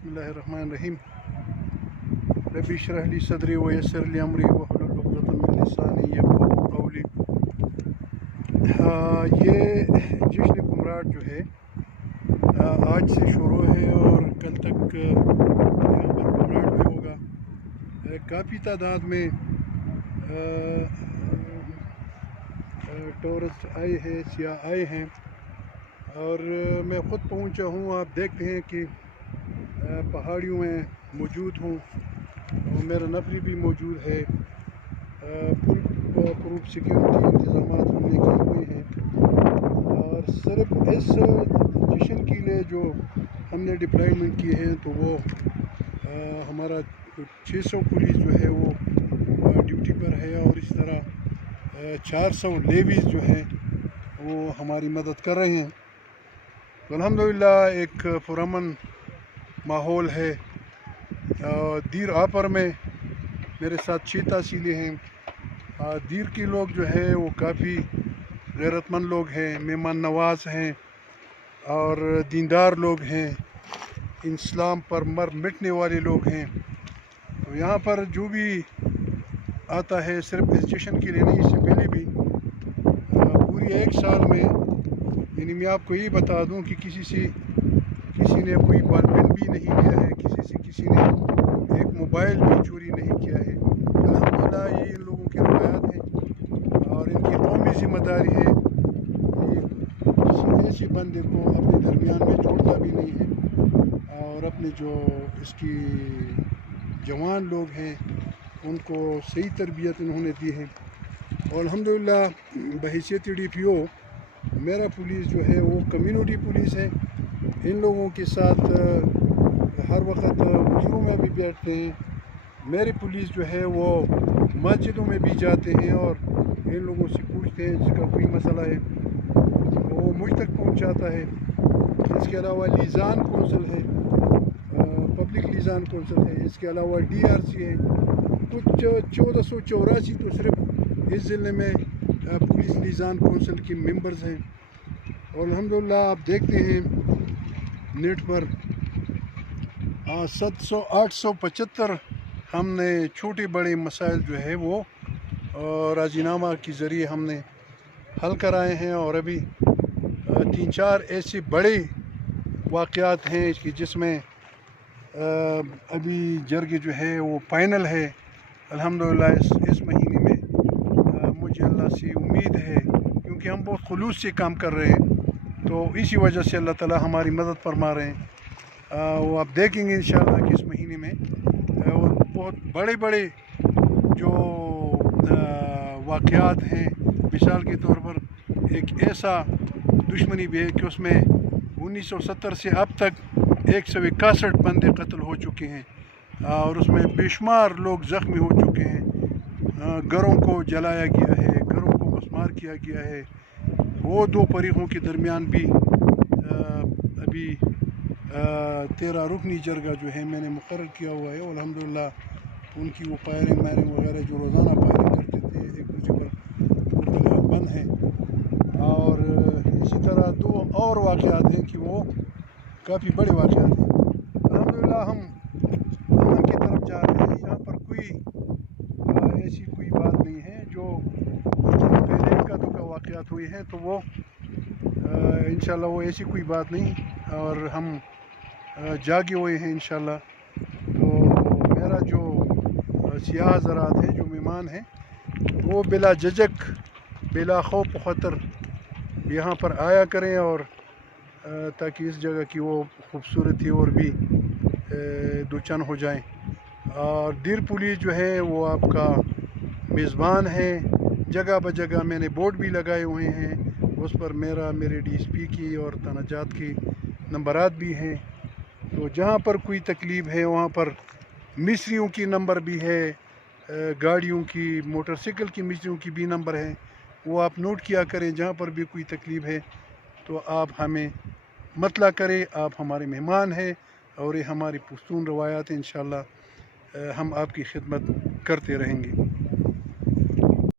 बिस्मिल्लाहिर्रहमानिर्रहीम। रब्बि इश्रह ली सदरी व यस्सिर ली अमरी वहलुल उक़दतम मिन लिसानी यफ़क़हू क़ौली। ये जश्न कुमराट जो है आज से शुरू है और कल तक यहाँ पर कुमराट में होगा। काफ़ी तादाद में टूरिस्ट आए हैं, सियाह आए हैं और मैं ख़ुद पहुँचा हूँ। आप देखते हैं कि पहाड़ियों में मौजूद हूँ और मेरा नफरी भी मौजूद है। प्रूफ सिक्योरिटी इंतज़ाम हमने किए हुए हैं और सिर्फ इस जश्न के लिए जो हमने डिप्लॉयमेंट किए हैं तो वो हमारा 600 पुलिस जो है वो ड्यूटी पर है और इस तरह 400 लेवीज़ जो हैं वो हमारी मदद कर रहे हैं। तो अल्हम्दुलिल्लाह एक पुरअमन माहौल है। दीर आपर में मेरे साथ 6 तहसीलें हैं। दीर के लोग जो है वो काफ़ी गैरतमंद लोग हैं, मेहमान नवाज हैं और दीनदार लोग हैं, इस्लाम पर मर मिटने वाले लोग हैं। तो यहाँ पर जो भी आता है सिर्फ इस जश्न के लिए नहीं, इससे पहले भी पूरी एक साल में यानी मैं आपको यही बता दूं कि किसी ने कोई बॉलपेन भी नहीं लिया है, किसी ने एक मोबाइल भी चोरी नहीं किया है। अल्हम्दुलिल्लाह ये इन लोगों की रवायत है और इनकी कौमी ज़िम्मेदारी है कि किसी ऐसे बंदे को अपने दरमियान में छोड़ता भी नहीं है और अपने जो इसकी जवान लोग हैं उनको सही तरबियत इन्होंने दी है। और अल्हम्दुलिल्लाह बहैसियत DPO मेरा पुलिस जो है वो कम्युनिटी पुलिस है। इन लोगों के साथ हर वक्त वज़ूओं में भी बैठते हैं। मेरी पुलिस जो है वो मस्जिदों में भी जाते हैं और इन लोगों से पूछते हैं जिसका कोई मसला है वो मुझ तक पहुंचाता है। इसके अलावा लीज़ान कौंसिल है, पब्लिक लीज़ान कौंसिल है, इसके अलावा DRC है। कुछ 1484 तो सिर्फ इस ज़िले में पुलिस लीज़ान कौंसिल के मेंबर्स हैं। और अल्हम्दुलिल्लाह आप देखते हैं नेट पर 875 हमने छोटे बड़े मसाइल जो है वो राज़ीनामा के ज़रिए हमने हल कराए हैं और अभी 3-4 ऐसे बड़े वाक़यात हैं कि जिसमें अभी जर्ग जो है वो फाइनल है। अल्हम्दुलिल्लाह इस महीने में मुझे अल्लाह से उम्मीद है क्योंकि हम बहुत खुलूस से काम कर रहे हैं तो इसी वजह से अल्लाह ताला हमारी मदद फरमा रहे हैं। वो आप देखेंगे इंशाअल्लाह कि इस महीने में बहुत बड़े बड़े जो वाक़यात हैं। मिसाल के तौर पर एक ऐसा दुश्मनी भी है कि उसमें 1970 से अब तक 161 बंदे कत्ल हो चुके हैं और उसमें बेशुमार लोग ज़ख्मी हो चुके हैं। घरों को जलाया गया है, घरों को मस्मार किया गया है। वो 2 फरीक़ों के दरमियान भी अभी 13 रुकनी जरगा जो है मैंने मुकर्रर किया हुआ है। अल्हम्दुलिल्लाह उनकी वो फायरिंग वगैरह जो रोज़ाना फायरिंग करते थे एक दूसरे पर बंद हैं। और इसी तरह 2 और वाक़यात हैं कि वो काफ़ी बड़े वाक़यात हैं। अल्हम्दुलिल्लाह हम अमन की तरफ जा रहे हैं। यहाँ पर कोई ऐसी कोई बात नहीं है जो पहले इक्का दुक्का वाक़यात हुए हैं तो वो इंशाअल्लाह वो ऐसी कोई बात नहीं और हम जागे हुए हैं इंशाअल्लाह। तो मेरा जो सियाह ज़रात है, जो मेहमान हैं, वो बिला झिझक बिला खौफ खतर यहाँ पर आया करें और ताकि इस जगह की वो खूबसूरती और भी दुचन हो जाएं। और दीर पुलिस जो है वो आपका मेज़बान है। जगह ब जगह मैंने बोर्ड भी लगाए हुए हैं, उस पर मेरे DSP की और तनाजात की नंबरात भी हैं। तो जहाँ पर कोई तकलीफ़ है वहाँ पर मिस्त्रियों की नंबर भी है, गाड़ियों की, मोटरसाइकिल की मिस्त्रियों की भी नंबर है। वो आप नोट किया करें। जहाँ पर भी कोई तकलीफ़ है तो आप हमें मतला करें। आप हमारे मेहमान हैं और ये हमारी पुख्तून रवायात है। इंशाअल्लाह हम आपकी खिदमत करते रहेंगे।